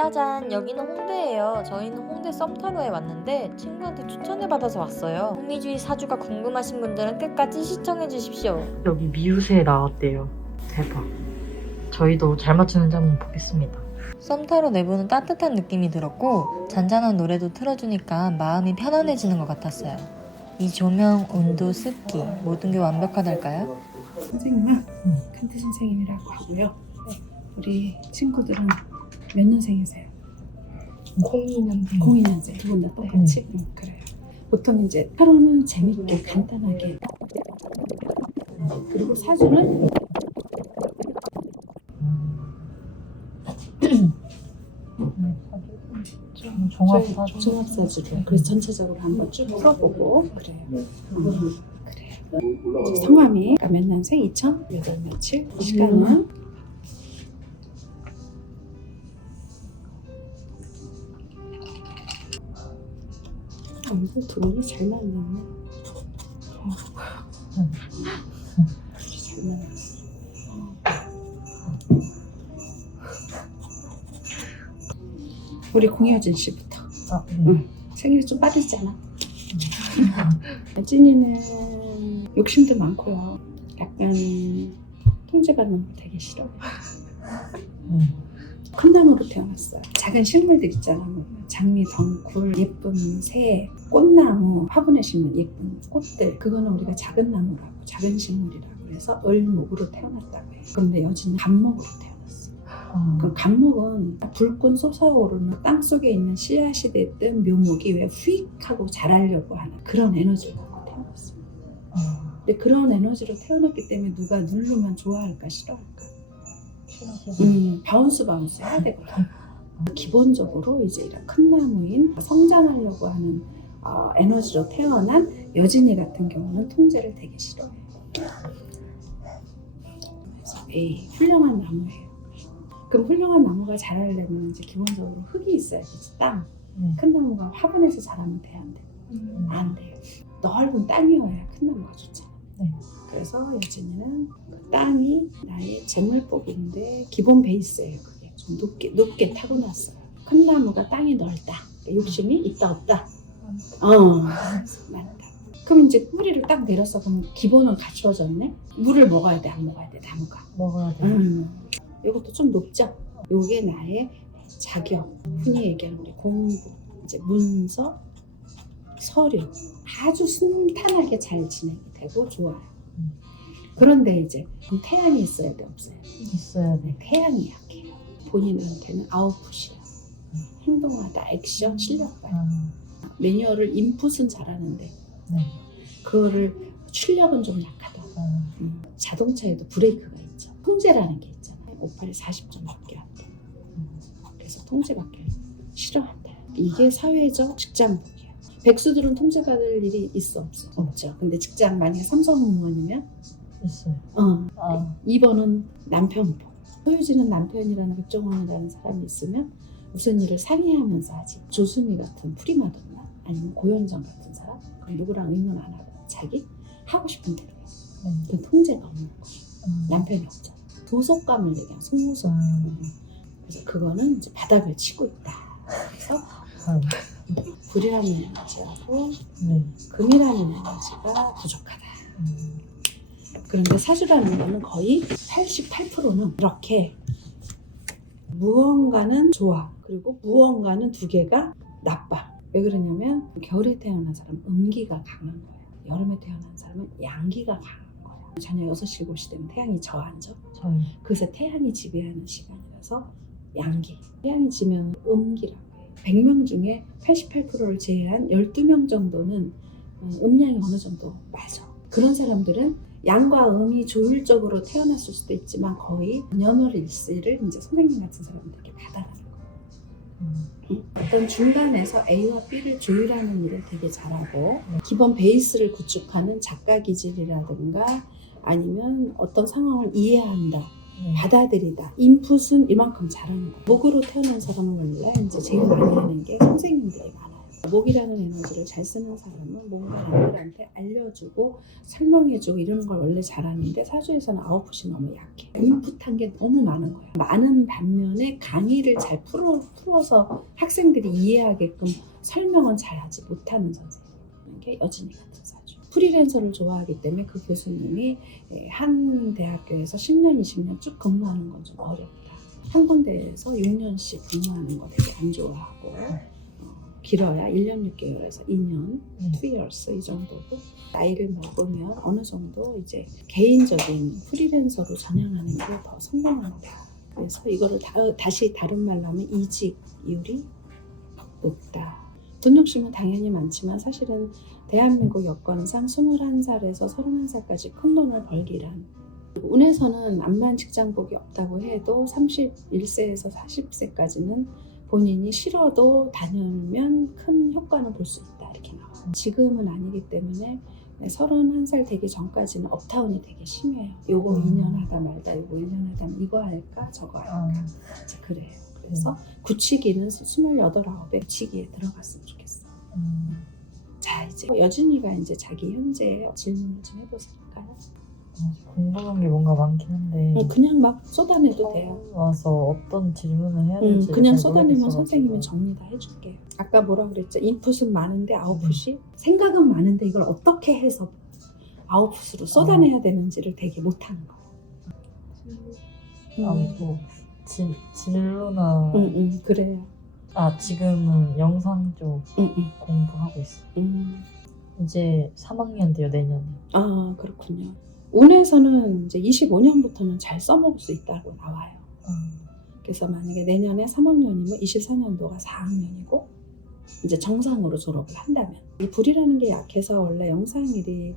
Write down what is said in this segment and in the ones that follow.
짜잔, 여기는 홍대예요. 저희는 홍대 썸타로에 왔는데 친구한테 추천을 받아서 왔어요. 흥미주의 사주가 궁금하신 분들은 끝까지 시청해 주십시오. 여기 미우새 나왔대요. 대박. 저희도 잘 맞추는지 한번 보겠습니다. 썸타로 내부는 따뜻한 느낌이 들었고 잔잔한 노래도 틀어주니까 마음이 편안해지는 것 같았어요. 이 조명, 온도, 습기 모든 게 완벽하달까요? 선생님은 칸트 선생님이라고 하고요. 우리 친구들은 몇 년생이세요? 02년생. 02년생. 두 분 다 똑같이? 그래요. 보통 이제 타로는 재밌게 간단하게, 그리고 사주는 종합사주로, 그래서 전체적으로 한번 쭉 풀어보고 그래요. 그래요. 성함이 몇 년생? 2000? 몇 월 며칠? 시간은? 이거 둘이 잘 맞네. 잘 맞았어. 우리 공효진 씨부터. 생일이 좀 빠르잖아. 찐이는 욕심도 많고요. 약간 통제받는 거 되게 싫어요. 큰 나무로 태어났어요. 작은 식물들 있잖아. 장미, 덩굴, 예쁜 새, 꽃나무, 화분에 심는 예쁜 꽃들. 그거는 우리가 작은 나무라고, 작은 식물이라고 해서 을목으로 태어났다고 해요. 그런데 여진은 간목으로 태어났어요. 그 간목은 불꽃 솟아오르는 땅속에 있는 씨앗이 됐든 묘목이 왜 후익하고 자라려고 하는 그런 에너지를 갖고 태어났어요. 근데 그런 에너지로 태어났기 때문에 누가 누르면 좋아할까 싫어할까? 바운스 해야 되거든. 기본적으로 이제 이런 큰 나무인 성장하려고 하는 에너지로 태어난 여진이 같은 경우는 통제를 되게 싫어해요. 그래서 훌륭한 나무예요. 그럼 훌륭한 나무가 자라려면 이제 기본적으로 흙이 있어야 되지. 땅. 큰 나무가 화분에서 자라면 돼, 안 돼? 안 돼요. 넓은 땅이어야 큰 나무가 좋잖아. 그래서 여진이는 그 땅이 나의 재물복인데 기본 베이스예요. 그게 좀 높게 타고났어요. 큰 나무가 땅이 넓다. 욕심이 있다 없다. 많다. 그럼 이제 뿌리를 딱 내렸어. 그럼 기본은 갖추어졌네. 물을 먹어야 돼, 안 먹어야 돼? 나무가 먹어야 돼. 이것도 좀 높죠. 요게 나의 자격, 흔히 얘기하는 우리 공부, 이제 문서, 서류 아주 순탄하게 잘 진행이 되고 좋아요. 그런데 이제 태양이 있어야 돼, 없어요? 있어야 돼. 태양이 약해요. 본인한테는 아웃풋이야. 행동하다, 액션, 실력발. 매뉴얼을 인풋은 잘하는데 그거를 출력은 좀 약하다. 자동차에도 브레이크가 있죠. 통제라는 게 있잖아요. 58이 40점밖에 안 돼. 그래서 통제받기 싫어한다. 이게 사회적 직장복이에요. 백수들은 통제받을 일이 있어 없어? 없죠. 근데 직장 만약에 삼성공무원이면 있어요. 2번은 남편복. 소유지는 남편이라는 백종원이라는 사람이 있으면 무슨 일을 상의하면서 하지. 조수미 같은 프리마돈나 아니면 고현정 같은 사람, 그럼 누구랑 의논 안 하고 자기 하고 싶은 대로 해요. 그 통제가 없는 거예요. 남편이 없잖아. 도속감을 얘기하는 속무속. 그래서 그거는 이제 바닥을 치고 있다. 그래서 불이라는 에너지하고 금이라는 에너지가 부족하다. 그런데 사주라는 거는 거의 88%는 이렇게 무언가는 좋아, 그리고 무언가는 두 개가 나빠. 왜 그러냐면 겨울에 태어난 사람은 음기가 강한 거예요. 여름에 태어난 사람은 양기가 강한 거예요. 저녁 6시, 7시 되면 태양이 저앉아. 그래서 태양이 지배하는 시간이라서 양기. 태양이 지면 음기라고 해요. 100명 중에 88%를 제외한 12명 정도는 음양이 어느 정도 맞아. 그런 사람들은 양과 음이 조율적으로 태어났을 수도 있지만 거의 년월일시를 이제 선생님 같은 사람들에게 받아가는 거예요. 어떤 중간에서 A와 B를 조율하는 일을 되게 잘하고 기본 베이스를 구축하는 작가 기질이라든가 아니면 어떤 상황을 이해한다, 받아들이다. 인풋은 이만큼 잘하는 거예요. 목으로 태어난 사람은 원래 이제 제일 많이 하는 게 선생님들이 많아요. 목이라는 에너지를 잘 쓰는 사람은 뭔가 남들한테 알려주고 설명해주고 이러는 걸 원래 잘하는데 사주에서는 아웃풋이 너무 약해. 인풋한 게 너무 많은 거야. 많은 반면에 강의를 잘 풀어서 학생들이 이해하게끔 설명은 잘하지 못하는 선생님. 이게 여진이 같은 사주. 프리랜서를 좋아하기 때문에 그 교수님이 한 대학교에서 10년, 20년 쭉 근무하는 건 좀 어렵다. 한 군데에서 6년씩 근무하는 거 되게 안 좋아하고 길어야 1년 6개월에서 2년, 2years 이 정도고 나이를 먹으면 어느 정도 이제 개인적인 프리랜서로 전향하는 게 더 성공한다. 그래서 이거를 다시 다른 말로 하면 이직률이 높다. 돈 욕심은 당연히 많지만 사실은 대한민국 여건상 21살에서 31살까지 큰 돈을 벌기란 운에서는 암만 직장복이 없다고 해도 31세에서 40세까지는 본인이 싫어도 다녀오면 큰 효과는 볼 수 있다 이렇게 나와요. 지금은 아니기 때문에 31살 되기 전까지는 업타운이 되게 심해요. 요거 2년 하다 말다 요거 1년 하다 말다 이거 할까 저거 할까 이제 그래요. 그래서 굳히기는 28, 9에 굳히기에 들어갔으면 좋겠어. 자 이제 여진이가 이제 자기 현재 질문을 좀 해보실까요? 궁금한 게 뭔가 많긴 한데 그냥 막 쏟아내도 돼요. 와서 어떤 질문을 해야 될지 그냥 잘 쏟아내면 모르겠어가지고. 선생님이 정리 다 해줄게요. 아까 뭐라 그랬죠? 인풋은 많은데 아웃풋이 생각은 많은데 이걸 어떻게 해서 아웃풋으로 쏟아내야 되는지를 되게 못하는 거예요. 뭐 진로나 그래요. 지금은 영상 쪽 공부하고 있어. 이제 3학년 돼요 내년에. 아 그렇군요. 운에서는 이제 25년부터는 잘 써먹을 수 있다고 나와요. 그래서 만약에 내년에 3학년이면 24년도가 4학년이고 이제 정상으로 졸업을 한다면 이 불이라는 게 약해서 원래 영상일이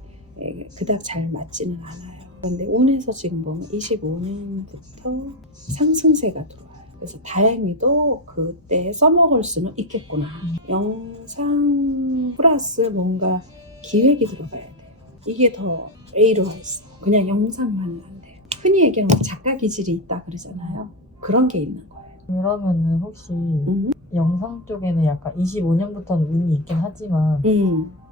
그닥 잘 맞지는 않아요. 그런데 운에서 지금 보면 25년부터 상승세가 들어와요. 그래서 다행히도 그때 써먹을 수는 있겠구나. 영상 플러스 뭔가 기획이 들어가야 돼요. 이게 더 A로 있어. 그냥 영상만은 안 돼요. 흔히 얘기하는 작가 기질이 있다 그러잖아요. 그런 게 있는 거예요. 그러면은 혹시 영상 쪽에는 약간 25년부터는 운이 있긴 하지만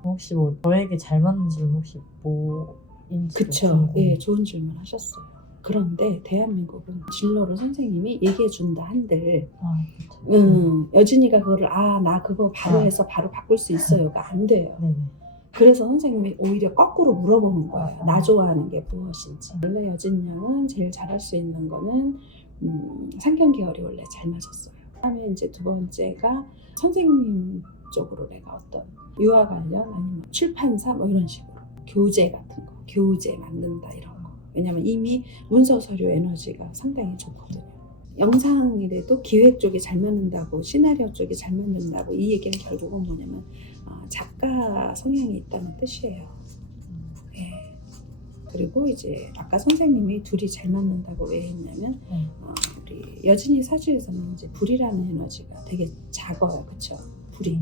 혹시 뭐 저에게 잘 맞는 질문 혹시 뭐인지 그쵸. 예, 좋은 질문 하셨어요. 그런데 대한민국은 진로를 선생님이 얘기해준다 한들 여진이가 그거를 나 그거 바로 해서 바로 바꿀 수 있어요가 안 돼요. 네네. 그래서 선생님이 오히려 거꾸로 물어보는 거예요. 나 좋아하는 게 무엇인지. 원래 여진 양은 제일 잘할 수 있는 거는 상견 계열이 원래 잘 맞았어요. 그다음에 이제 두 번째가 선생님 쪽으로 내가 어떤 유아 관련 아니면 출판사 뭐 이런 식으로 교재 같은 거, 교재 만든다 이런 거. 왜냐면 이미 문서 서류 에너지가 상당히 좋거든요. 영상이라도 기획 쪽이 잘 맞는다고 시나리오 쪽이 잘 맞는다고 이 얘기는 결국은 뭐냐면 작가 성향이 있다는 뜻이에요. 네. 그리고 이제 아까 선생님이 둘이 잘 맞는다고 왜 했냐면 우리 여진이 사주에서는 이제 불이라는 에너지가 되게 작아요, 그렇죠? 불이.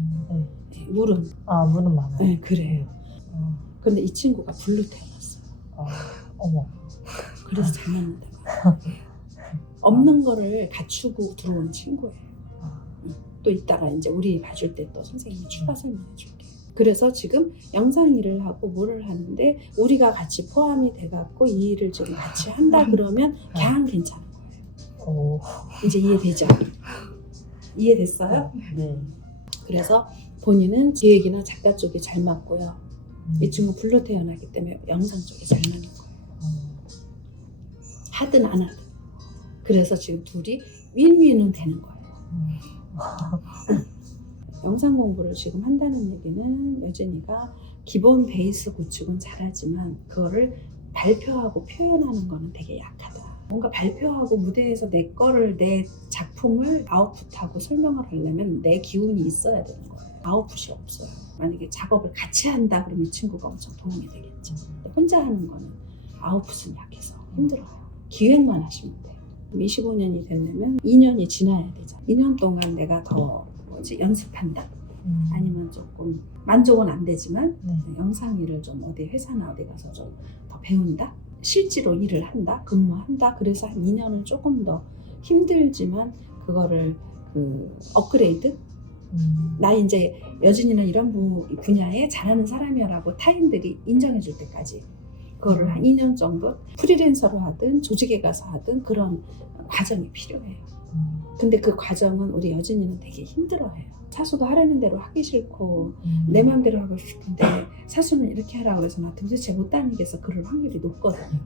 네, 물은 물은 많아요. 네, 그래요. 근데 이 친구가 불로 태어났어요. 어머. 그래서 잘 맞는다. 없는 거를 갖추고 들어온 친구예요. 또 이따가 이제 우리 봐줄 때 또 선생님이 추가 설명해 줄게. 그래서 지금 영상 일을 하고 뭐를 하는데 우리가 같이 포함이 돼갖고 이 일을 지금 같이 한다 그러면 그냥 괜찮은 거예요. 이제 이해되죠? 이해됐어요? 네. 그래서 본인은 기획이나 작가 쪽이 잘 맞고요. 이 친구 불로 태어나기 때문에 영상 쪽이 잘 맞는 거예요. 하든 안 하든. 그래서 지금 둘이 윈윈은 되는 거예요. 영상 공부를 지금 한다는 얘기는 여진이가 기본 베이스 구축은 잘하지만 그거를 발표하고 표현하는 거는 되게 약하다. 뭔가 발표하고 무대에서 내 작품을 아웃풋하고 설명을 하려면 내 기운이 있어야 되는 거예요. 아웃풋이 없어요. 만약에 작업을 같이 한다 그러면 이 친구가 엄청 도움이 되겠죠. 혼자 하는 거는 아웃풋은 약해서 힘들어요. 기획만 하시면 돼요. 25년이 되려면 2년이 지나야 되죠. 2년 동안 내가 더 연습한다. 아니면 조금 만족은 안 되지만 영상 일을 좀 어디 회사나 어디 가서 좀 더 배운다. 실제로 일을 한다. 근무한다. 그래서 한 2년을 조금 더 힘들지만 그거를 업그레이드 나 이제 여진이는 이런 분야에 잘하는 사람이야라고 타인들이 인정해 줄 때까지 그거를 한 2년 정도 프리랜서로 하든 조직에 가서 하든 그런 과정이 필요해요. 근데 그 과정은 우리 여진이는 되게 힘들어해요. 사수도 하라는 대로 하기 싫고 내 마음대로 하고 싶은데 사수는 이렇게 하라고 해서 나 도대체 못 다니겠어 그럴 확률이 높거든요.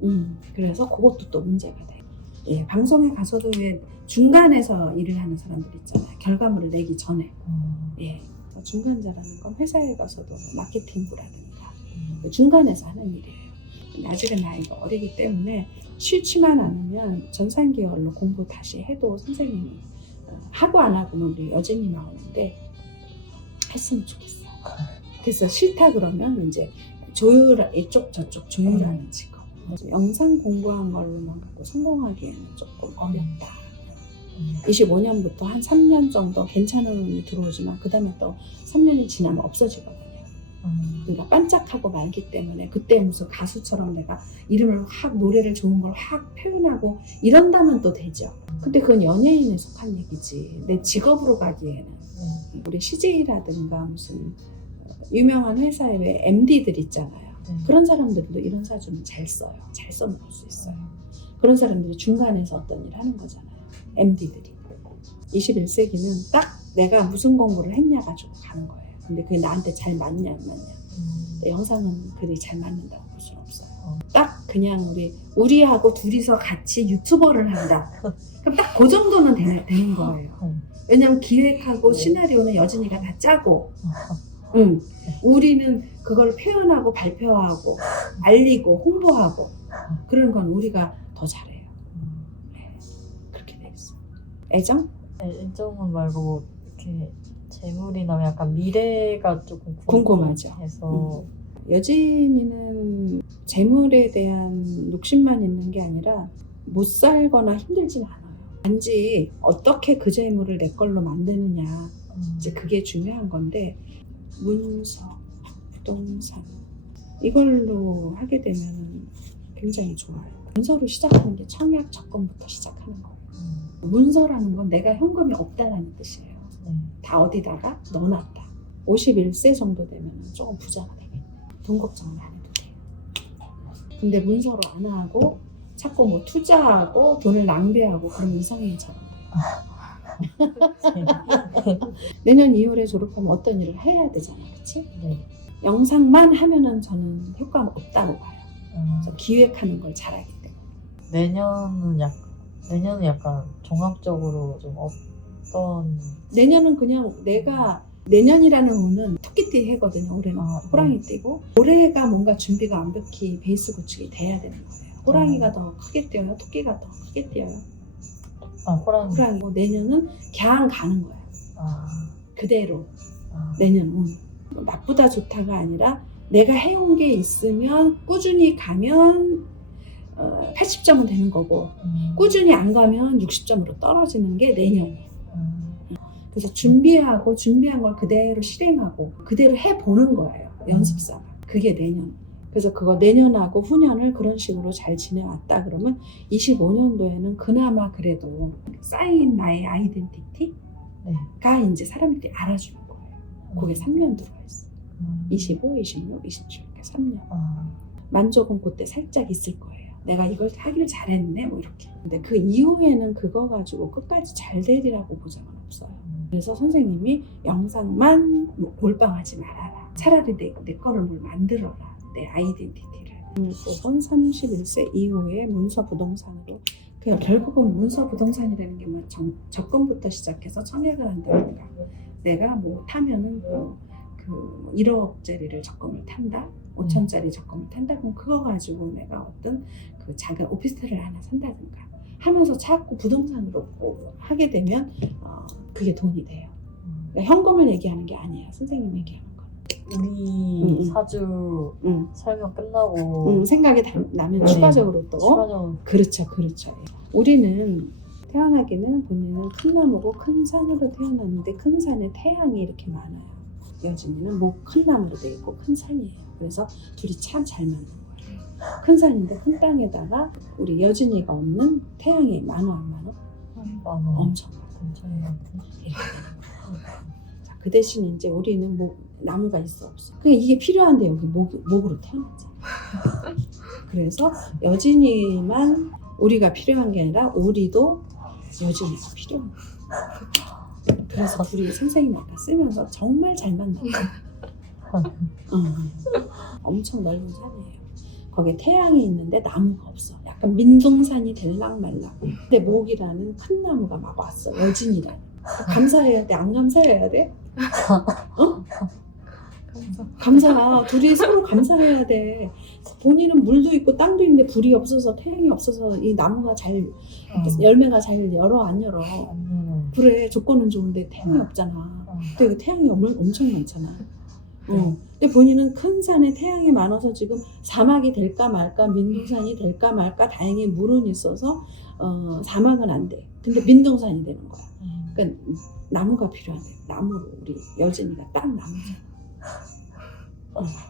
네. 그래서 그것도 또 문제가 돼요. 예, 방송에 가서도 왜 중간에서 일을 하는 사람들 있잖아요. 결과물을 내기 전에. 예, 그래서 중간자라는 건 회사에 가서도 마케팅부라든가 중간에서 하는 일이에요. 근데 아직은 나이가 어리기 때문에 싫지만 않으면 전산계열로 공부 다시 해도 선생님이 하고 안 하고는 우리 여진이 나오는데 했으면 좋겠어요. 그래서 싫다 그러면 이제 이쪽 저쪽 조율하는 직업. 영상 공부한 걸로만 갖고 성공하기에는 조금 어렵다. 25년부터 한 3년 정도 괜찮은 운이 들어오지만 그 다음에 또 3년이 지나면 없어지거든요. 그러니까 반짝하고 말기 때문에 그때 무슨 가수처럼 내가 이름을 확 노래를 좋은 걸 확 표현하고 이런다면 또 되죠. 근데 그건 연예인에 속한 얘기지 내 직업으로 가기에는 우리 CJ라든가 무슨 유명한 회사에 왜 MD들 있잖아요. 그런 사람들도 이런 사주는 잘 써요. 잘 써먹을 수 있어요. 그런 사람들이 중간에서 어떤 일을 하는 거잖아요. MD들이 21세기는 딱 내가 무슨 공부를 했냐 가지고 가는 거예요. 근데 그게 나한테 잘 맞냐 안 맞냐. 근데 영상은 그게 잘 맞는다고 볼 수는 없어요. 딱 그냥 우리하고 둘이서 같이 유튜버를 한다. 그럼 딱 그 정도는 되는 거예요. 왜냐면 기획하고 시나리오는 여진이가 다 짜고 우리는 그걸 표현하고 발표하고 알리고 홍보하고 그런 건 우리가 더 잘해요. 네. 그렇게 되겠어요. 애정? 애정은 말고 이렇게 재물이나 약간 미래가 조금 궁금하죠. 해서 여진이는 재물에 대한 욕심만 있는 게 아니라 못 살거나 힘들진 않아요. 단지 어떻게 그 재물을 내 걸로 만드느냐 이제 그게 중요한 건데 문서, 부동산 이걸로 하게 되면 굉장히 좋아요. 문서로 시작하는 게 청약 접근부터 시작하는 거예요. 문서라는 건 내가 현금이 없다라는 뜻이에요. 다 어디다가 넣어놨다. 51세 정도 되면 조금 부자가 되겠네. 돈 걱정은 안 해도 돼요. 근데 문서로 안 하고 자꾸 뭐 투자하고 돈을 낭비하고 그럼 이성애처럼 내년 2월에 졸업하면 어떤 일을 해야 되잖아, 그렇지? 네. 영상만 하면은 저는 효과가 없다고 봐요. 그래서 기획하는 걸 잘하기 때문에. 내년은 약간 종합적으로 좀 어떤 내년은 그냥 내년이라는 운은 토끼띠 해거든요. 올해는 호랑이 띠고 올해가 뭔가 준비가 완벽히 베이스 구축이 돼야 되는 거예요. 호랑이가 더 크게 뛰어요? 토끼가 더 크게 뛰어요? 호랑이고 내년은 그냥 가는 거예요. 그대로 내년 운. 나쁘다 좋다가 아니라 내가 해온 게 있으면 꾸준히 가면 80점은 되는 거고 꾸준히 안 가면 60점으로 떨어지는 게 내년이에요. 그래서 준비한 걸 그대로 실행하고 그대로 해보는 거예요. 연습사가. 그게 내년. 그래서 그거 내년하고 후년을 그런 식으로 잘 지내왔다 그러면 25년도에는 그나마 그래도 쌓인 나의 아이덴티티가 이제 사람들이 알아주는 거예요. 그게 3년 들어가 있어요. 25, 26, 27 이렇게 3년. 만족은 그때 살짝 있을 거예요. 내가 이걸 하길 잘했네 뭐 이렇게. 근데 그 이후에는 그거 가지고 끝까지 잘 되리라고 보장은 없어요. 그래서 선생님이 영상만 몰빵하지 말아라. 차라리 내 거를 뭘 만들어라. 내 아이덴티티를. 그건 31세 이후에 문서 부동산으로 그냥 결국은 문서 부동산이라는 게 뭐 접근부터 시작해서 청약을 한다든가 내가 뭐 타면은 그 1억짜리를 적금을 탄다 5천짜리 적금을 탄다 그럼 그거 가지고 내가 어떤 그 작은 오피스텔을 하나 산다든가 하면서 자꾸 부동산으로 하게 되면 그게 돈이 돼요. 그러니까 현금을 얘기하는 게 아니에요. 선생님 얘기하는 거. 우리 사주 설명 끝나고 생각이 나면 추가적으로 또 그렇죠. 우리는 태어나기는 본인은 큰 나무고 큰 산으로 태어났는데 큰 산에 태양이 이렇게 많아요. 여진이는 뭐 큰 나무로 돼 있고 큰 산이에요. 그래서 둘이 참 잘 맞는 거예요. 큰 산인데 큰 땅에다가 우리 여진이가 없는 태양이 많어 안 많어? 많아. 엄청 많아. 이렇게 되는 거야. 자, 그 대신 이제 우리는 나무가 있어 없어. 그러니까 이게 필요한데 여기 목으로 태어났잖아. 그래서 여진이만 우리가 필요한 게 아니라 우리도 여진이가 필요한 거야. 그래서 둘이 선생님 아까 쓰면서 정말 잘 만났다. 엄청 넓은 산이에요. 거기에 태양이 있는데 나무가 없어. 약간 민둥산이 될랑말랑. 근데 목이라는 큰 나무가 막 왔어. 여진이라는. 감사해야 돼? 안 감사해야 돼? 어? 감사. 둘이 서로 감사해야 돼. 본인은 물도 있고 땅도 있는데 불이 없어서 태양이 없어서 이 나무가 잘 열매가 잘 열어 안 열어. 그래 조건은 좋은데 태양이 없잖아. 근데 그 태양이 엄청 많잖아. 근데 본인은 큰 산에 태양이 많아서 지금 사막이 될까 말까 민둥산이 될까 말까 다행히 물은 있어서 사막은 안 돼. 근데 민둥산이 되는 거야. 그러니까 나무가 필요하대. 나무로 우리 여진이가 딱 나무잖아.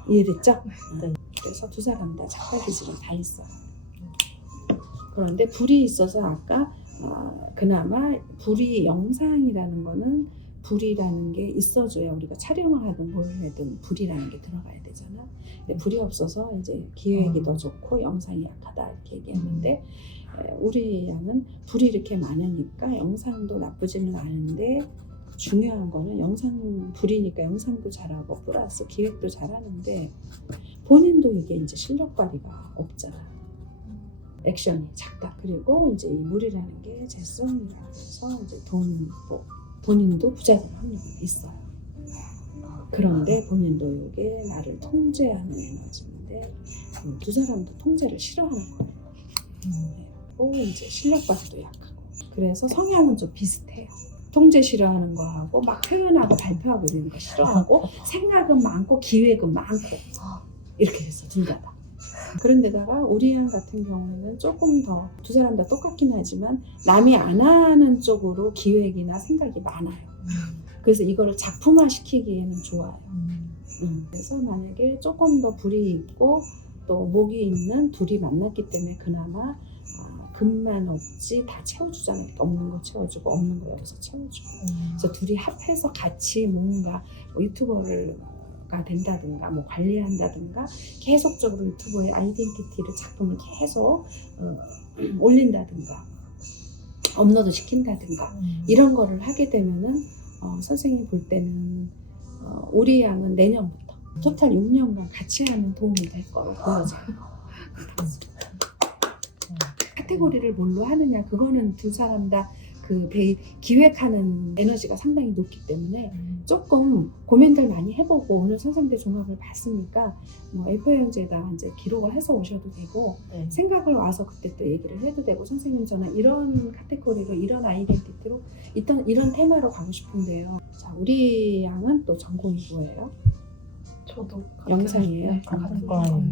이해됐죠? 네. 그래서 두 사람 다 작가 기질은 다 있어요. 그런데 불이 있어서 아까 그나마 불이 영상이라는 거는 불이라는 게 있어줘야 우리가 촬영을 하든 뭘 하든 불이라는 게 들어가야 되잖아. 근데 불이 없어서 이제 기획이 더 좋고 영상이 약하다 이렇게 얘기했는데 우리 양은 불이 이렇게 많으니까 영상도 나쁘지는 않은데 중요한 거는 영상 불이니까 영상도 잘하고 플러스 기획도 잘하는데 본인도 이게 이제 실력 발휘가 없잖아. 액션이 작다. 그리고 이제 이 물이라는 게 재성이라고 해서 이제 본인도 부자될 확률이 있어요. 그런데 본인도 이게 나를 통제하는 에너지인데 두 사람도 통제를 싫어하는 거예요. 그리고 이제 실력 발휘도 약하고. 그래서 성향은 좀 비슷해요. 통제 싫어하는 거하고 막 표현하고 발표하고 이런 거 싫어하고 생각은 많고 기획은 많고 이렇게 됐어 둘 다. 그런데다가 우리 양 같은 경우에는 조금 더 두 사람 다 똑같긴 하지만 남이 안 하는 쪽으로 기획이나 생각이 많아요. 그래서 이거를 작품화 시키기에는 좋아요. 그래서 만약에 조금 더 불이 있고 또 목이 있는 둘이 만났기 때문에 그나마 금만 없지 다 채워주잖아요. 없는 거 채워주고 없는 거 여기서 채워주고. 그래서 둘이 합해서 같이 뭔가 유튜버가 된다든가 뭐 관리한다든가 계속적으로 유튜버의 아이덴티티를 작품을 계속 올린다든가 업로드 시킨다든가 이런 거를 하게 되면은 선생님이 볼 때는 우리 양은 내년부터 토탈 6년간 같이 하면 도움이 될 거로 보여져요. 카테고리를 뭘로 하느냐 그거는 두 사람 다 그 기획하는 에너지가 상당히 높기 때문에 조금 고민들 많이 해보고 오늘 선생님들 종합을 봤으니까 뭐 A4 용지에다 이제 기록을 해서 오셔도 되고 생각을 와서 그때 또 얘기를 해도 되고 선생님 저는 이런 카테고리로 이런 아이덴티티로 이런 테마로 가고 싶은데요. 자 우리 양은 또 전공이 뭐예요? 저도 영상이에요. 같은 거예요.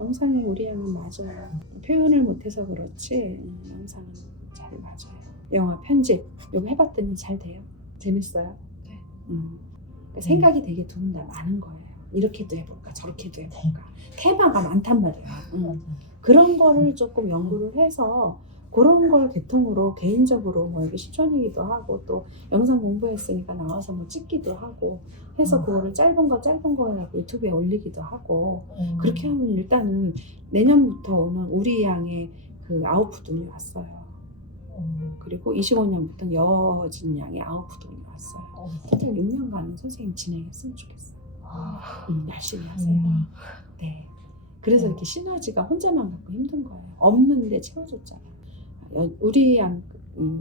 영상이 우리 양은 맞아요. 표현을 못해서 그렇지 영상은 잘 맞아요. 영화 편집 이거 해봤더니 잘 돼요. 재밌어요. 네. 그러니까 생각이 되게 두 분 다 많은 거예요. 이렇게도 해볼까 저렇게도 해볼까 테마가 많단 말이에요. 그런 거를 조금 연구를 해서 그런 걸 계통으로 개인적으로 뭐 여기 시촌이기도 하고 또 영상 공부했으니까 나와서 뭐 찍기도 하고 해서 그거를 짧은 거 유튜브에 올리기도 하고 그렇게 하면 일단은 내년부터 오는 우리 양의 그 아웃풋돈이 왔어요. 그리고 25년부터는 여진 양의 아웃풋돈이 왔어요. 토탈 6년간은 선생님 진행했으면 좋겠어요. 열심히 하세요. 네. 그래서 이렇게 시너지가 혼자만 갖고 힘든 거예요. 없는데 채워줬잖아요. 우리 양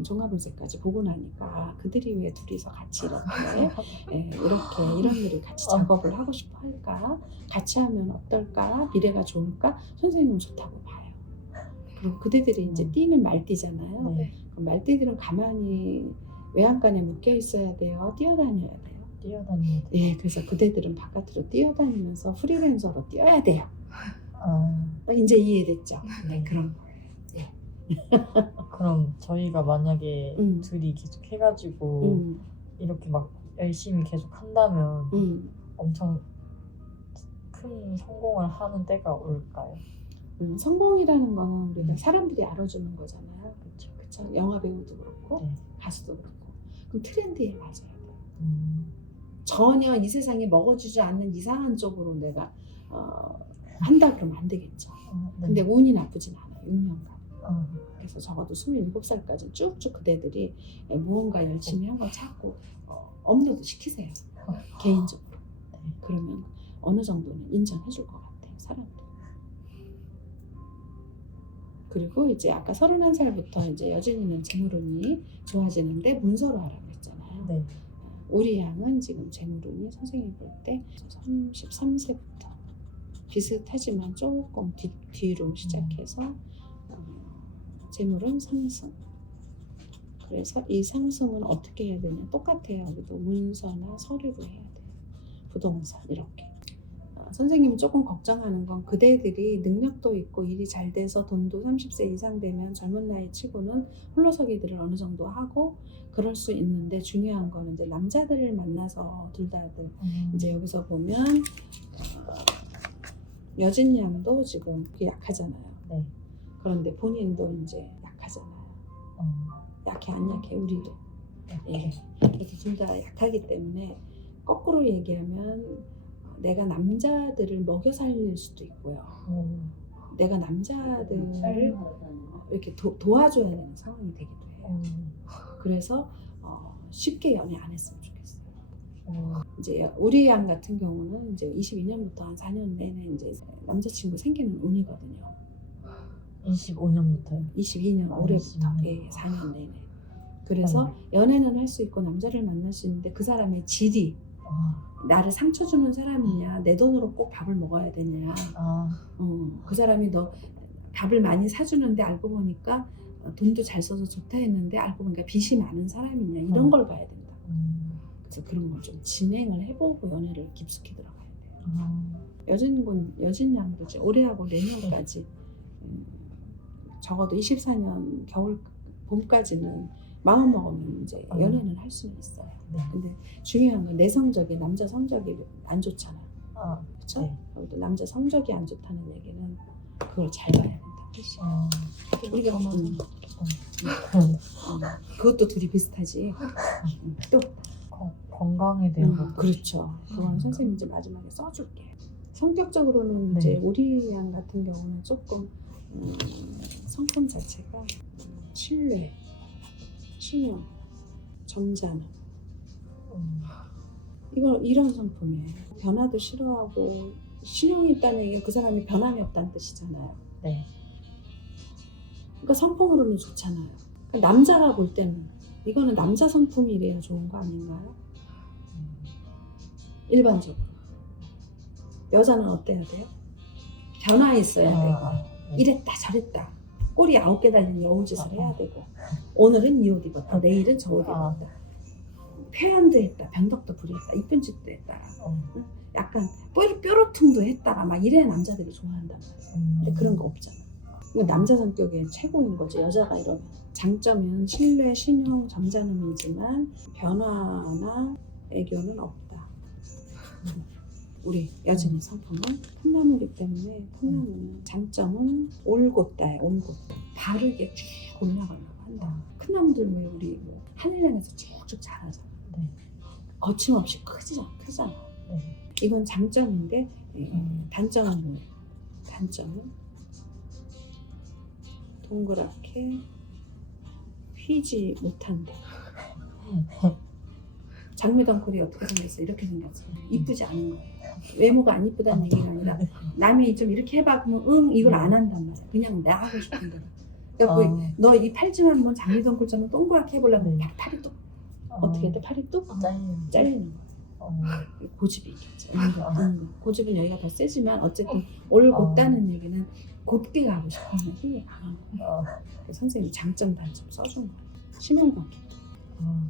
종합운세까지 보고 나니까 그들이 왜 둘이서 같이 이렇게 이런 일을 같이 작업을 하고 싶어 할까? 같이 하면 어떨까? 미래가 좋을까? 선생님은 좋다고 봐요. 그리고 그대들이 이제 띠는 말띠잖아요. 네. 그럼 말띠들은 가만히 외양간에 묶여 있어야 돼요. 뛰어다녀야 돼요. 뛰어다녀야 돼요. 네, 그래서 그대들은 바깥으로 뛰어다니면서 프리랜서로 뛰어야 돼요. 이제 이해됐죠? 네, 그런 거예요. 그럼 저희가 만약에 둘이 계속 해가지고 이렇게 막 열심히 계속 한다면 엄청 큰 성공을 하는 때가 올까요? 성공이라는 거는 우리가 사람들이 알아주는 거잖아요. 그렇죠. 영화 배우도 그렇고 네. 가수도 그렇고. 그럼 그럼 트렌드에 맞아야 돼. 전혀 이 세상에 먹어주지 않는 이상한 쪽으로 내가 한다 그러면 안 되겠죠. 네. 근데 운이 나쁘진 않아요. 6년간. 어. 그래서 적어도 27살까지 쭉쭉 그대들이 무언가 열심히 한 거 찾고 업로드 시키세요. 개인적으로. 네. 그러면 어느 정도는 인정해 줄 것 같아요. 사람들. 그리고 이제 아까 31살부터 이제 여진이는 재물운이 좋아지는데 문서로 하라고 했잖아요. 네. 우리 양은 지금 재물운이 선생님이 볼 때 33세부터 비슷하지만 조금 뒤로 시작해서 재물은 상승. 그래서 이 상승은 어떻게 해야 되냐? 똑같아요. 여기도 문서나 서류로 해야 돼요. 부동산 이렇게. 선생님이 조금 걱정하는 건 그대들이 능력도 있고 일이 잘 돼서 돈도 30세 이상 되면 젊은 나이 치고는 홀로서기들을 어느 정도 하고 그럴 수 있는데 중요한 거는 이제 남자들을 만나서 둘 다들 이제 여기서 보면 여진 양도 지금 그게 약하잖아요. 네. 그런데 본인도 이제 약하잖아요. 약해 안 약해 우리도. 예. 그래서 둘 다 약하기 때문에 거꾸로 얘기하면 내가 남자들을 먹여 살릴 수도 있고요. 내가 남자들을 이렇게 도와줘야 되는 상황이 되기도 해요. 그래서 쉽게 연애 안 했으면 좋겠어요. 이제 우리 양 같은 경우는 이제 22년부터 한 4년 내내 이제 남자친구 생기는 운이거든요. 25년부터요. 22년 아, 올해부터 22년. 예, 4년 내내. 그래서 연애는 할 수 있고 남자를 만날 수 있는데 그 사람의 질이 나를 상처 주는 사람이냐 내 돈으로 꼭 밥을 먹어야 되냐 그 사람이 너 밥을 많이 사주는데 알고 보니까 돈도 잘 써서 좋다 했는데 알고 보니까 빚이 많은 사람이냐 이런 걸 봐야 된다. 그래서 그런 걸 좀 진행을 해보고 연애를 깊숙이 들어가야 돼요. 여진 양도 이제 올해하고 내년까지 적어도 24년 겨울 봄까지는 마음 먹으면 이제 연애는 할 수는 있어요. 네. 근데 중요한 건 내 성적이 남자 성적이 안 좋잖아요. 그렇죠? 네. 여기도 남자 성적이 안 좋다는 얘기는 그걸 잘 봐야 된다. 우리가 그것도 둘이 비슷하지. 또 건강에 대한 그렇죠. 그건 선생님 이제 마지막에 써줄게. 성격적으로는 네. 이제 우리 양 같은 경우는 조금 성품 자체가 신뢰, 신용, 점잖음. 이런 성품이에요. 변화도 싫어하고 신용이 있다는 얘기는 그 사람이 변함이 없다는 뜻이잖아요. 네. 그러니까 성품으로는 좋잖아요. 그러니까 남자가 볼 때는 이거는 남자 성품이 이래야 좋은 거 아닌가요? 일반적으로. 여자는 어때야 돼요? 변화 있어야 되고 네. 이랬다 저랬다 꼬리 9개 달린 여우짓을 해야 되고 오늘은 이 옷 입었다 내일은 저 옷 입었다 표현도 했다 변덕도 부렸다 이쁜 짓도 했다 약간 뾰로통도 했다가 막 이래야 남자들이 좋아한단 말이에요. 근데 그런 거 없잖아. 남자 성격의 최고인 거죠. 여자가 이러면 장점은 신뢰, 신용, 점잖음이지만 변화나 애교는 없다. 우리 여진이 성품은 콩나물이기 때문에 콩나물은 장점은 올곧다에 올곧다. 바르게 쭉 올라가려고 한다. 큰 나무들 왜 우리 하늘나라에서 쭉쭉 자라잖아. 네. 거침없이 크잖아. 네. 이건 장점인데 단점은 뭐예요? 단점은 동그랗게 휘지 못한다. 장미덩굴이 어떻게 생겼어? 이렇게 생겼어. 이쁘지 않은 거예요. 외모가 안 이쁘다는 얘기가 아니라 남이 좀 이렇게 해봐 그러면 이걸 안 한단 말이야. 그냥 나 하고 싶은 대로. 그러니까 너 이 팔 좀 한번 장미덩굴처럼 동그랗게 해보려면 팔이 뚝 어떻게 돼? 팔이 뚝 잘리는 거야. 고집이 있겠죠. 고집은 여기가 더 세지만 어쨌든 올곧다는 얘기는 곧게 가고 싶어하는 힘이 강한 거야. 선생님이 장점 단점 써준 거야. 심혈관계,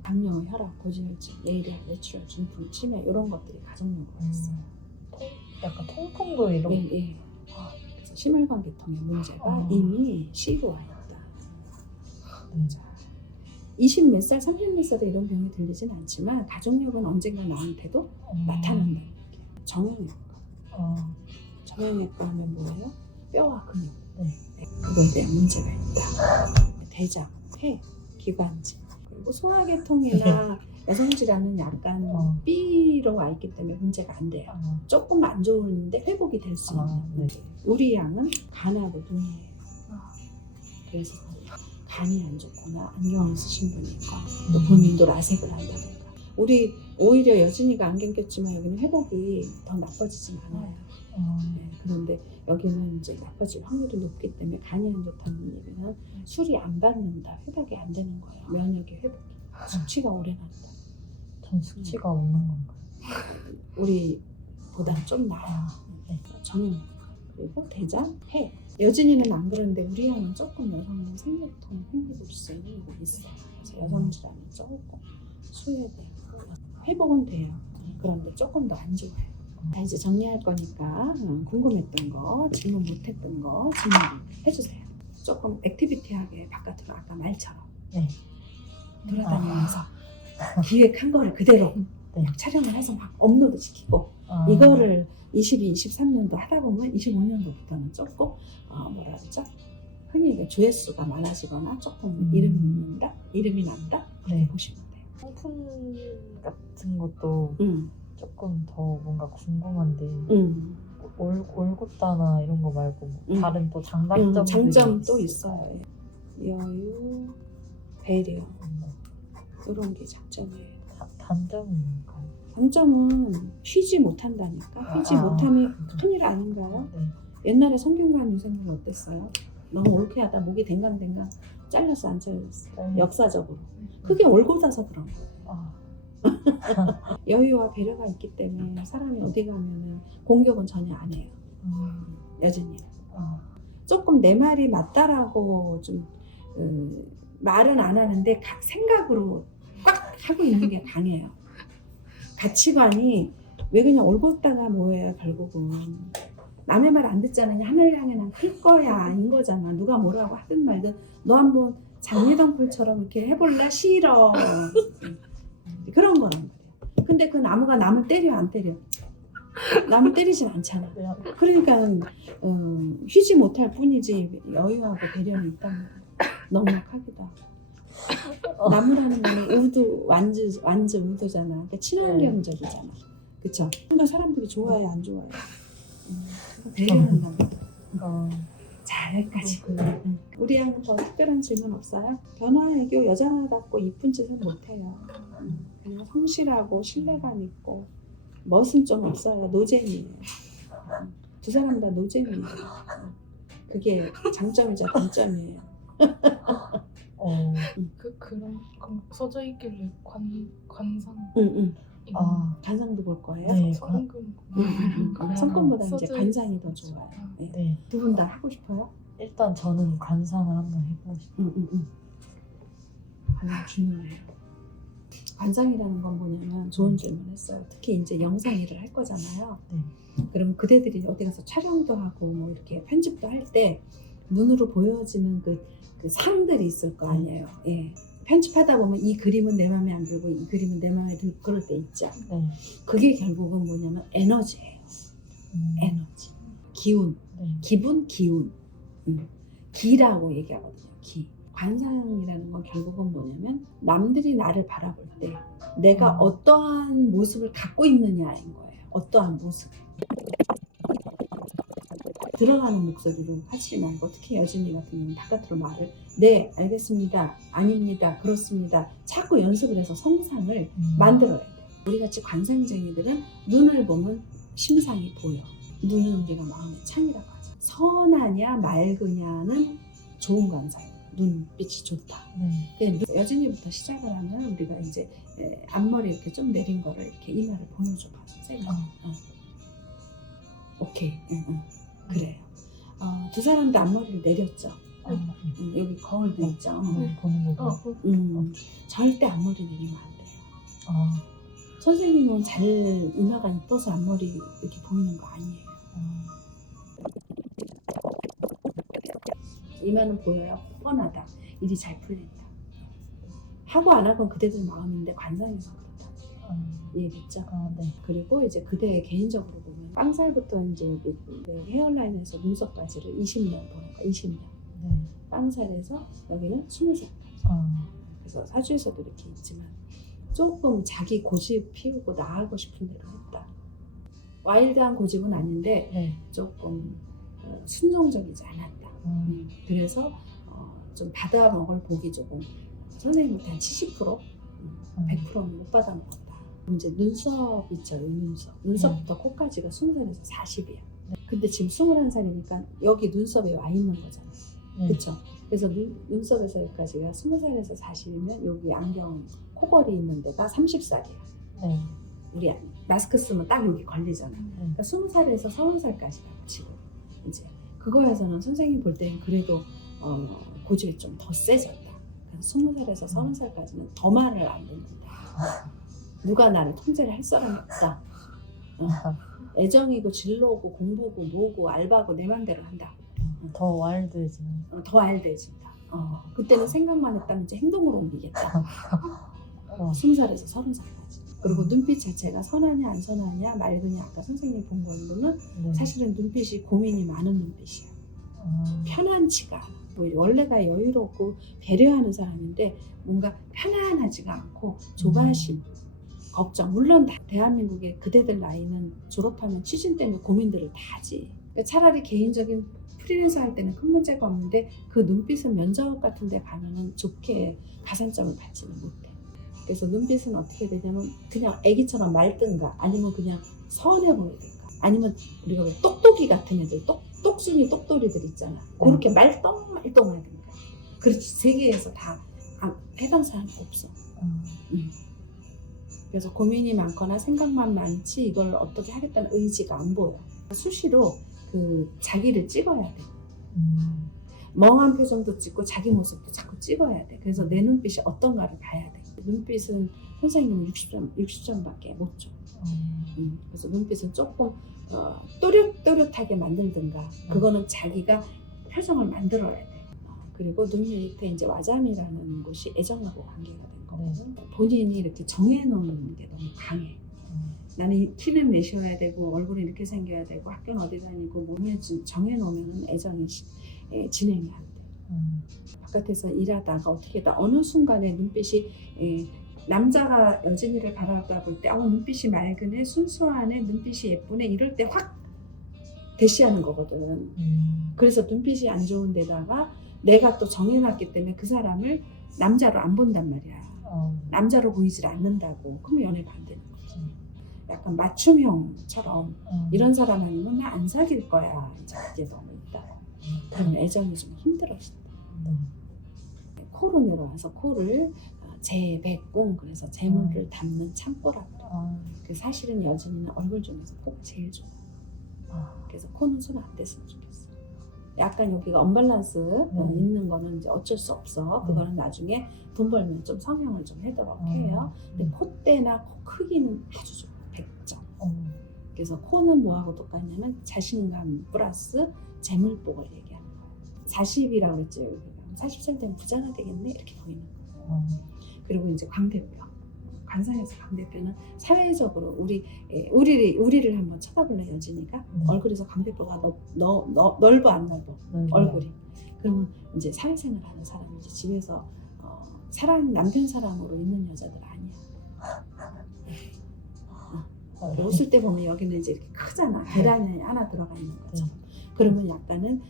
당뇨, 혈압, 고지혈증, 예리함, 뇌출혈, 중풍, 치매 이런 것들이 가족력으로 있어요. 약간 통풍도 이런. 예. 그래서 심혈관계통의 문제가 이미 C로 와 있다. 자, 20 몇 살, 30 몇 살에 이런 병이 들리진 않지만 가족력은 언젠가 나한테도 나타난다는 얘기예요. 정형외과. 정형외과 하면 뭐예요? 뼈와 근육. 그거에 대한 문제가 있다. 대장, 폐, 기관지, 그리고 소화계통이나 여성질환은 약간 B로 와 있기 때문에 문제가 안 돼요. 조금 안 좋은데 회복이 될 수 있는. 네. 우리 양은 간하고 눈이에요. 그래서 간이 안 좋거나 안경을 쓰신 분이 있고 또 본인도 라섹을 한다든가. 우리 오히려 여진이가 안경 꼈지만 여기는 회복이 더 나빠지진 않아요. 네, 그런데 여기는 이제 나빠질 확률이 높기 때문에 간이 안 좋다는 얘기는 술이 안 받는다, 회복이 안 되는 거예요. 면역이 회복이. 숙취가 오래 난다. 전 숙취가 없는 건가요? 우리보다 좀 나아요. 네. 정형. 그리고 대장, 폐. 여진이는 안 그런데 우리 양은 조금 여성은 생리통, 생리불순이 있어요. 그래서 여성 질환은 조금 소외되고 회복은 돼요. 그런데 조금 더 안 좋아요. 자, 이제 정리할 거니까 궁금했던 거, 질문 못했던 거 질문 해주세요. 조금 액티비티하게 바깥으로 아까 말처럼 네. 돌아다니면서 기획한 거를 그대로 네. 촬영을 해서 막 업로드 시키고 이거를 22, 23년도 하다 보면 25년도부터는 조금 뭐라 그러죠? 흔히 얘기해 조회수가 많아지거나 조금 이름이 난다? 그렇게 네. 보시면 돼요. 상품 같은 것도 조금 더 뭔가 궁금한데 올곧다나 이런 거 말고 뭐 다른 또 장단점들이 장점도 있을까요? 있어요. 여유, 배려 이런 게 장점이에요. 단점은 뭔가요? 단점은 쉬지 못한다니까. 쉬지 못하면 큰일 아닌가요? 네. 옛날에 성균관 유생물 어땠어요? 너무 올케하다 목이 댕강댕강 잘렸어 안 잘렸어? 역사적으로 그게 올곧아서 그런 거예요. 여유와 배려가 있기 때문에 사람이 어디 가면은 공격은 전혀 안 해요. 여진이 조금 내 말이 맞다라고 좀 말은 안 하는데 생각으로 꽉 하고 있는 게 강해요. 가치관이 왜 그냥 올곧다가 뭐예요 결국은. 남의 말 안 듣잖아요. 하늘 향해 난 클 거야 인 거잖아. 누가 뭐라고 하든 말든 너 한번 장미덩굴처럼 이렇게 해볼라? 싫어. 그런 거란 말이야. 근데 그 나무가 남을 때려 안 때려? 남을 때리진 않잖아. 그러니까 쉬지 못할 뿐이지 여유하고 배려는 있다는 거야. 넉넉하기도 하고. 나무라는 건 우드, 완즈 우드잖아. 그러니까 친환경적이잖아. 그쵸? 그러니까 사람들이 좋아해 안 좋아해? 배려는 나. 자 여기까지. 우리 양은 더 특별한 질문 없어요? 변화애교 여자답고 이쁜 짓은 못해요. 그냥 성실하고 신뢰감 있고 멋은 좀 없어요. 노잼이에요. 두 사람 다 노잼이에요. 그게 장점이자 단점이에요. 그럼 써져 있길래 관상. 관상도 볼 거예요? 네. 성금. 성금보다 이제 써져 관상이 더 좋아요. 네. 네. 두 분 다 하고 싶어요? 일단 저는 관상을 한번 해보고 싶어요. 관상 중요해요. 관상이라는 건 뭐냐면 좋은 질문 했어요. 특히 이제 영상 일을 할 거잖아요. 네. 그럼 그대들이 어디 가서 촬영도 하고 뭐 이렇게 편집도 할 때 눈으로 보여지는 그 상들이 있을 거 아니에요. 예. 편집하다 보면 이 그림은 내 마음에 안 들고 이 그림은 내 마음에 들고 그럴 때 있죠. 네. 그게 결국은 뭐냐면 에너지예요. 에너지. 기운. 네. 기분, 기운. 기라고 얘기하거든요. 기. 관상이라는 건 결국은 뭐냐면 남들이 나를 바라볼 때 내가 어떠한 모습을 갖고 있느냐인 거예요. 어떠한 모습. 드러나는 목소리로 하지 말고 특히 여진이 같은 경우는 바깥으로 말을 네 알겠습니다 아닙니다 그렇습니다 자꾸 연습을 해서 성상을 만들어야 돼. 우리같이 관상쟁이들은 눈을 보면 심상이 보여. 눈은 우리가 마음의 창이라고 하죠. 선하냐 맑으냐는 좋은 관상이에요. 눈빛이 좋다. 네. 여진이부터 시작을 하면 우리가 이제 앞머리 이렇게 좀 내린 거를 이렇게 이마를 보여줘봐. 선생님. 오케이. 그래요. 두 사람 다 앞머리를 내렸죠. 여기 거울도 있죠. 보는 거. 절대 앞머리 내리면 안 돼요. 선생님은 잘 이마가 이뻐서 앞머리 이렇게 보이는 거 아니에요. 이마는 보여요. 뻔하다. 일이 잘 풀린다. 하고 안 하건 그대들 마음인데 관상에서 그렇다. 이해됐죠? 네. 그리고 이제 그대 개인적으로 보면 빵살부터 이제 헤어라인에서 눈썹까지를 20년 보는 거야. 20년. 네. 빵살에서 여기는 20살. 그래서 사주에서도 이렇게 있지만 조금 자기 고집 피우고 나아가고 싶은 대로 했다. 와일드한 고집은 아닌데 네. 조금 순종적이지 않았다. 그래서 좀 받아먹을 복이 조금 선생님한테 한 70%? 100%는 못 받아먹었다. 이제 눈썹 있잖아요. 눈썹부터 코까지가 20살에서 40이야. 근데 지금 21살이니까 여기 눈썹에 와 있는 거잖아. 네. 그쵸? 그래서 눈썹에서 여기까지가 20살에서 40이면 여기 안경 코걸이 있는 데가 30살이야. 네. 우리 마스크 쓰면 딱 여기 걸리잖아. 네. 그러니까 20살에서 30살까지가 지금 이제 그거에서는 선생님 볼 때는 그래도 고집이 좀 더 세졌다. 그래서 20살에서 30살까지는 더 말을 안 듣는다. 누가 나를 통제를 할 사람이 없다. 애정이고 진로고 공부고 뭐고 알바고 내 맘대로 한다. 더 와일드해지는. 더 알대진다. 그때는 생각만 했다면 이제 행동으로 옮기겠다. 20살에서 30살까지. 그리고 눈빛 자체가 선하냐 안 선하냐 맑으냐 아까 선생님이 본 걸로는 네. 사실은 눈빛이 고민이 많은 눈빛이야. 편안치가 않아. 뭐 원래가 여유롭고 배려하는 사람인데 뭔가 편안하지가 않고 조바심, 걱정. 물론 대한민국의 그대들 나이는 졸업하면 취준 때문에 고민들을 다 하지. 그러니까 차라리 개인적인 프리랜서 할 때는 큰 문제가 없는데 그 눈빛은 면접 같은 데 가면은 좋게 가산점을 받지는 못해. 그래서 눈빛은 어떻게 되냐면 그냥 애기처럼 맑든가 아니면 그냥 선해 보이든가 아니면 우리가 왜 똑똑이 같은 애들 똑순이 똑돌이들 있잖아. 그렇게 말똥말똥하든가. 그렇지 세계에서 다 해당 사람이 없어. 그래서 고민이 많거나 생각만 많지 이걸 어떻게 하겠다는 의지가 안 보여. 수시로 그 자기를 찍어야 돼. 멍한 표정도 찍고 자기 모습도 자꾸 찍어야 돼. 그래서 내 눈빛이 어떤가를 봐야 돼. 눈빛은 선생님은 60점밖에 못 줘. 그래서 눈빛은 조금 또렷또렷하게 만들든가 그거는 자기가 표정을 만들어야 돼. 그리고 눈 밑에 이제 와잠이라는 곳이 애정하고 관계가 된 거거든. 본인이 이렇게 정해놓는 게 너무 강해. 나는 키는 매셔야 되고 얼굴이 이렇게 생겨야 되고 학교는 어디 다니고 몸에 정해놓으면 애정이 진행이 안 돼. 바깥에서 일하다가 어떻게든 어느 순간에 눈빛이 남자가 여진이를 바라볼 때 눈빛이 맑으네 순수하네 눈빛이 예쁘네 이럴 때 확 대시하는 거거든. 그래서 눈빛이 안 좋은 데다가 내가 또 정해놨기 때문에 그 사람을 남자로 안 본단 말이야. 남자로 보이질 않는다고. 그러면 연애가 안 되는 거지. 약간 맞춤형처럼 이런 사람 아니면 나 안 사귈 거야. 이제 그게 너무 있다. 그러면 애정이 좀 힘들어진다. 코로 내려와서 코를 재백궁 그래서 재물을 담는 창고라고 그래. 사실은 여진이는 얼굴 중에서 꼭 제일 좋아. 그래서 코는 손 안 댔으면 좋겠어. 약간 여기가 언밸런스 있는 거는 이제 어쩔 수 없어. 그거는 나중에 돈 벌면 좀 성형을 좀 해도록 해요. 근데 콧대나 코 크기는 아주 좋아. 100점. 그래서 코는 뭐하고 똑같냐면 자신감 플러스 재물복을 얘기하는 거예요. 40이라고 그랬죠. 40살 되면 부자가 되겠네 이렇게 보이는 거예요. 그리고 이제 광대뼈. 관상에서 광대뼈는 사회적으로 우리를 한번 쳐다볼래 여진이가 얼굴에서 광대뼈가 넓어 안 넓어 얼굴이. 그러면 이제 사회생활 하는 사람이지 집에서 남편 사랑으로 있는 여자들 아니야. 웃을 때 보면 여기는 이제 이렇게 크잖아. 계란이 하나 들어가 있는 거죠. 그러면 약간은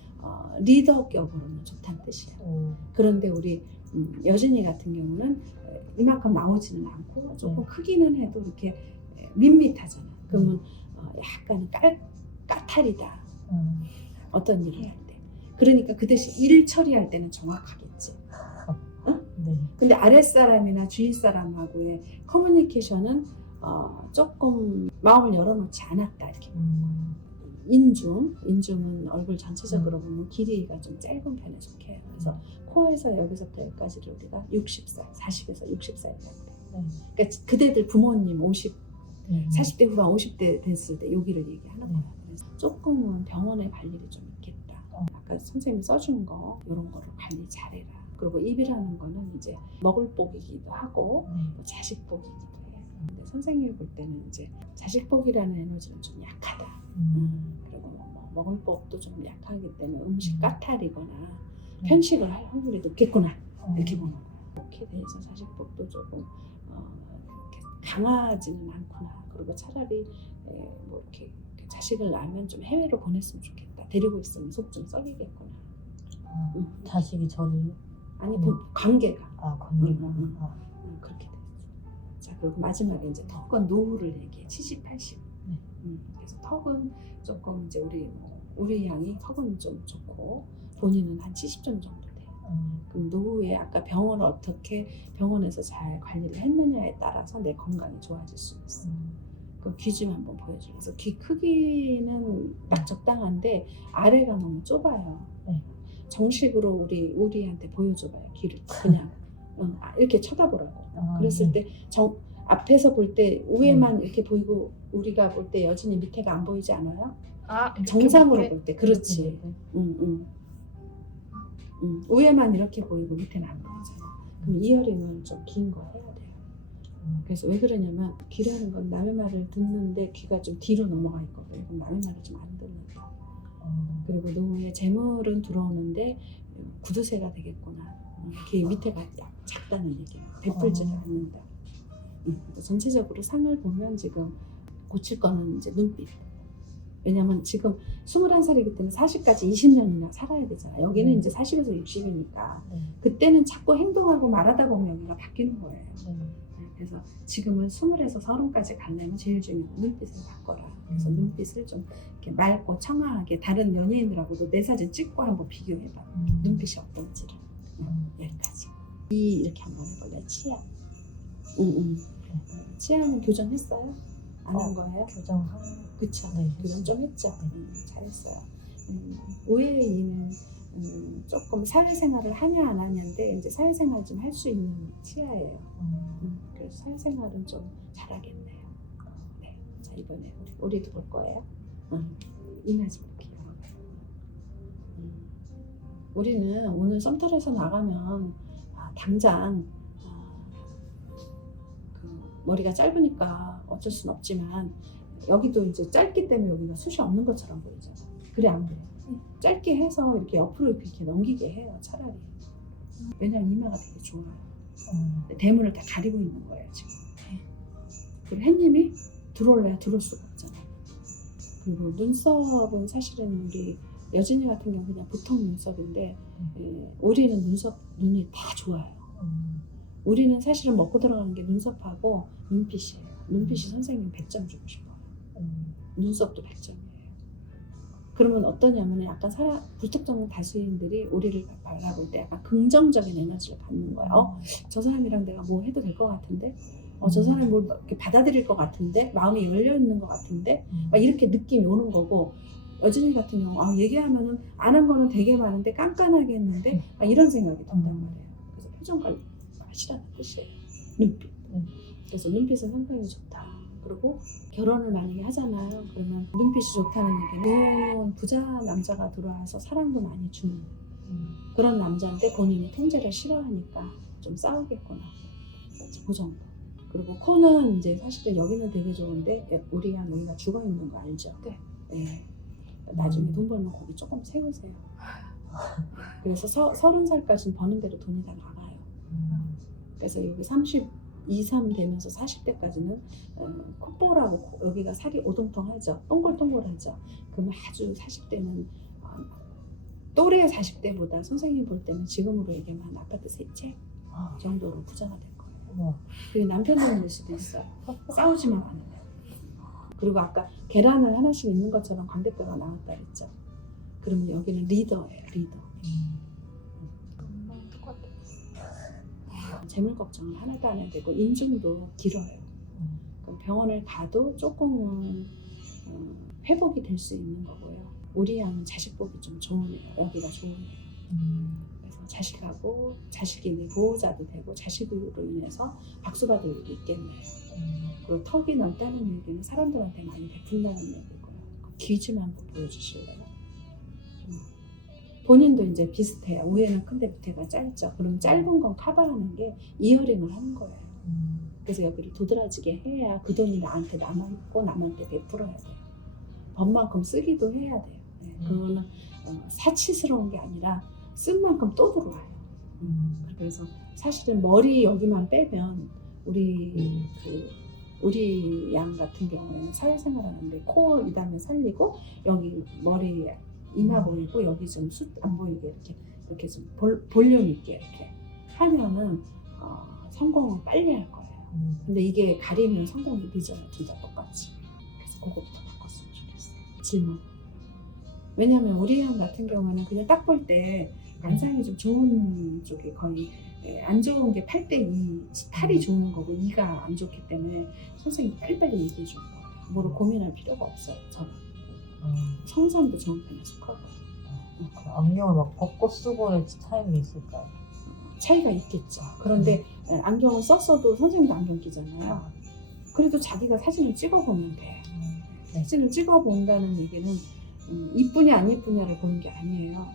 리더격으로는 좋다는 뜻이야. 그런데 우리 여진이 같은 경우는 이만큼 나오지는 않고 조금 크기는 해도 이렇게 밋밋하잖아. 그러면 약간 까탈이다. 어떤 일을 할 때. 그러니까 그 대신 일 처리할 때는 정확하겠지. 응? 네. 근데 아랫사람이나 주위 사람하고의 커뮤니케이션은 조금 마음을 열어놓지 않았다 이렇게 보는 거예요. 인중은 얼굴 전체적으로 보면 길이가 좀 짧은 편에 속해요. 그래서 코에서 여기서부터 여기까지를 우리가 60살, 40에서 60살 될 때. 그러니까 그대들 부모님 40대 후반 50대 됐을 때 여기를 얘기하는 거예요. 그래서 조금은 병원의 관리를 좀 있겠다. 아까 선생님이 써준 거 이런 거를 관리 잘해라. 그리고 입이라는 거는 이제 먹을 복이기도 하고 자식복이기도 해요. 근데 선생님이 볼 때는 이제 자식복이라는 에너지는 좀 약하다. 그리고 먹을 법도 좀 약하기 때문에 음식 까탈이거나 편식을 할 확률이 높겠구나 이렇게 보는 거예요. 그렇게 대해서 자식복도 조금 이렇게 강하지는 않구나. 그리고 차라리 뭐 이렇게 자식을 낳으면 좀 해외로 보냈으면 좋겠다. 데리고 있으면 속 좀 썩이겠구나. 자식이 저를 아니 관계가 관계가 그렇게 됐어. 자 그리고 마지막에 이제 턱은 노후를 얘기해. 70, 80. 네. 그래서 턱은 조금 이제 우리 양이 턱은 좀 좋고 본인은 한 70점 정도 돼요. 그럼 노후에 아까 병원을 어떻게 병원에서 잘 관리를 했느냐에 따라서 내 건강이 좋아질 수 있어. 그럼 귀 좀 한번 보여줘. 그래서 귀 크기는 딱 적당한데 아래가 너무 좁아요. 네. 정식으로 우리한테 보여줘봐요. 귀를 그냥 이렇게 쳐다보라고. 그랬을 때 앞에서 볼 때 위에만 이렇게 보이고 우리가 볼 때 여진이 밑에가 안 보이지 않아요? 이렇게 정상으로 볼게? 볼 때 그렇지. 위에만 이렇게 보이고 밑에는 안 보이잖아. 그럼 이어링을 좀 긴 거 해야 돼요. 그래서 왜 그러냐면 귀라는 건 남의 말을 듣는데 귀가 좀 뒤로 넘어가 있거든요. 그럼 남의 말을 좀 안 듣는다. 그리고 노후에 재물은 들어오는데 구두쇠가 되겠구나. 귀 밑에가 작다는 얘기예요. 베풀지를 않는다. 전체적으로 상을 보면 지금 고칠 거는 이제 눈빛. 왜냐면 지금 21살이기 때문에 40까지 20년이나 살아야 되잖아. 여기는 이제 40에서 60이니까 그때는 자꾸 행동하고 말하다 보면 여기가 바뀌는 거예요. 그래서 지금은 20에서 30까지 가려면 제일 중요한 눈빛을 바꿔라. 그래서 눈빛을 좀 이렇게 맑고 청아하게 다른 연예인들하고도 내 사진 찍고 한번 비교해봐. 눈빛이 어떤지를. 여기까지. 이렇게 한번 해볼래? 치아. 치아는 교정했어요? 안 한 거예요? 교정한 그쵸. 네. 교정 좀 했죠. 잘했어요. 오해의 이는 조금 사회생활을 하냐 안 하냐인데 이제 사회생활 좀 할 수 있는 치아예요. 그래서 사회생활은 좀 잘하겠네요. 네. 자 이번에 우리도 볼 거예요. 이나지 볼게요. 우리는 오늘 썸털에서 나가면 당장 머리가 짧으니까 어쩔 순 없지만 여기도 이제 짧기 때문에 여기가 숱이 없는 것처럼 보이죠. 그래 안 그래요? 짧게 해서 이렇게 옆으로 이렇게 넘기게 해요. 차라리. 왜냐면 이마가 되게 좋아요. 대문을 다 가리고 있는 거예요 지금. 그리고 햇님이 들어올래야 들어올 수가 없잖아요. 그리고 눈썹은 사실은 우리 여진이 같은 경우 그냥 보통 눈썹인데 우리는 눈이 다 좋아요. 우리는 사실은 먹고 들어가는 게 눈썹하고 눈빛이에요. 눈빛이 선생님 100점 주고 싶어요. 눈썹도 100점이에요. 그러면 어떠냐면 약간 불특정 다수인들이 우리를 바라볼 때 약간 긍정적인 에너지를 갖는 거예요. 저 사람이랑 내가 뭐 해도 될 것 같은데? 저 사람이 뭘 이렇게 받아들일 것 같은데? 마음이 열려 있는 것 같은데? 막 이렇게 느낌이 오는 거고 여진이 같은 경우 얘기하면은 안 한 거는 되게 많은데 깐깐하게 했는데 막 이런 생각이 든단 말이에요. 그래서 표정 관리 하시라는 뜻이에요. 눈빛. 그래서 눈빛은 상당히 좋다. 그리고 결혼을 만약에 하잖아요. 그러면 눈빛이 좋다는 얘기는 부자 남자가 들어와서 사랑도 많이 주는 그런 남자인데 본인이 통제를 싫어하니까 좀 싸우겠구나. 그 정도. 그리고 코는 이제 사실은 여기는 되게 좋은데 우리가 여기가 죽어 있는 거 알죠? 네. 나중에 돈 벌면 거기 조금 세우세요. 그래서 30살까지는 버는 대로 돈이 다 나가요. 그래서 여기 32, 3 되면서 40대까지는 콧볼하고 여기가 살이 오동통하죠. 동글동글하죠. 그러면 아주 40대는 또래 40대보다 선생님 볼 때는 지금으로 얘기하면 한 아파트 3채 정도로 부자가 될 거예요. 그리고 남편 때문일 수도 있어요. 싸우지만 않으면. 그리고 아까 계란을 하나씩 있는 것처럼 광대뼈가 나왔다 그랬죠. 그러면 여기는 리더예요. 리더. 재물 걱정은 하나도 안 해야 되고 인중도 길어요. 그럼 병원을 가도 조금은 회복이 될 수 있는 거고요. 우리 양은 자식복이 좀 좋으네요. 여기가 좋으네요. 그래서 자식하고 자식이 내 보호자도 되고 자식으로 인해서 박수 받을 일도 있겠네요. 그리고 턱이 넓다는 얘기는 사람들한테 많이 베푼다는 얘기고요. 귀 좀 한번 보여주실래요? 본인도 이제 비슷해요. 위에는 큰데 밑에가 짧죠. 그럼 짧은 건 커버하는 게 이어링을 하는 거예요. 그래서 여기를 도드라지게 해야 그 돈이 나한테 남아있고 남한테 베풀어야 돼요. 번만큼 쓰기도 해야 돼요. 그거는 사치스러운 게 아니라 쓴 만큼 또 들어와요. 그래서 사실은 머리 여기만 빼면 우리 우리 양 같은 경우에는 사회생활하는데 코 이담에 살리고 여기 머리 이마 보이고 여기 좀 숱 안 보이게 이렇게 좀 볼륨 있게 이렇게 하면은 성공을 빨리 할 거예요. 근데 이게 가리면 성공이 늦어요. 둘 다 똑같이. 그래서 그거부터 바꿨으면 좋겠어요. 질문. 왜냐면 우리 양 같은 경우는 그냥 딱 볼 때 관상이 좀 좋은 쪽이 거의 안 좋은 게 8대2, 8이 좋은 거고 2가 안 좋기 때문에 선생님이 빨리빨리 얘기해 주는 거예요. 뭐로 고민할 필요가 없어요. 저는. 성선도 좋은 편에 속하고. 그 안경을 막 벗고 쓰고의 차이는 있을까요? 차이가 있겠죠. 그런데 안경을 썼어도 선생님도 안경 끼잖아요. 그래도 자기가 사진을 찍어보면 돼. 네. 사진을 찍어본다는 얘기는 이쁘냐 안 이쁘냐를 보는 게 아니에요.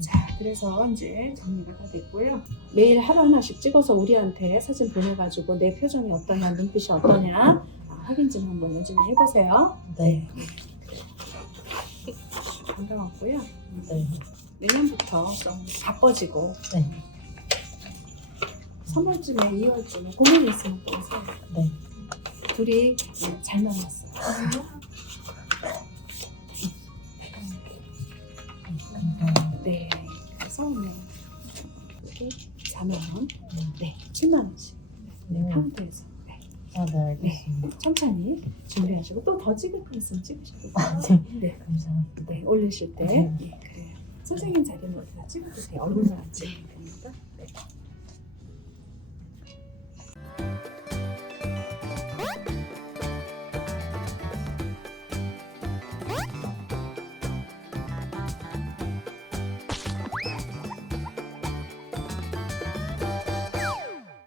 자, 그래서 이제 정리가 다 됐고요. 매일 하루 하나씩 찍어서 우리한테 사진 보내가지고 내 표정이 어떠냐, 눈빛이 어떠냐 확인 좀 한번 요즘에 해보세요. 네. 반가웠고요. 네. 내년부터 좀 바빠지고 네. 3월쯤에 2월쯤에 고민이 있으면 또 오세요. 네. 둘이 잘 만났어요. 네. 그래서 이렇게 4만원, 네, 7만원씩 네. 카운터에서 네. 아, 네, 알겠습니다. 천천히 준비하시고 또 더 찍을 거 있으면 찍으셔도 돼요. 네. 네. 감사합니다. 네, 올리실 때 네. 네, 그래요. 선생님 자리는 어디다 찍어도 돼요. 얼굴만 안 찍으면 됩니다.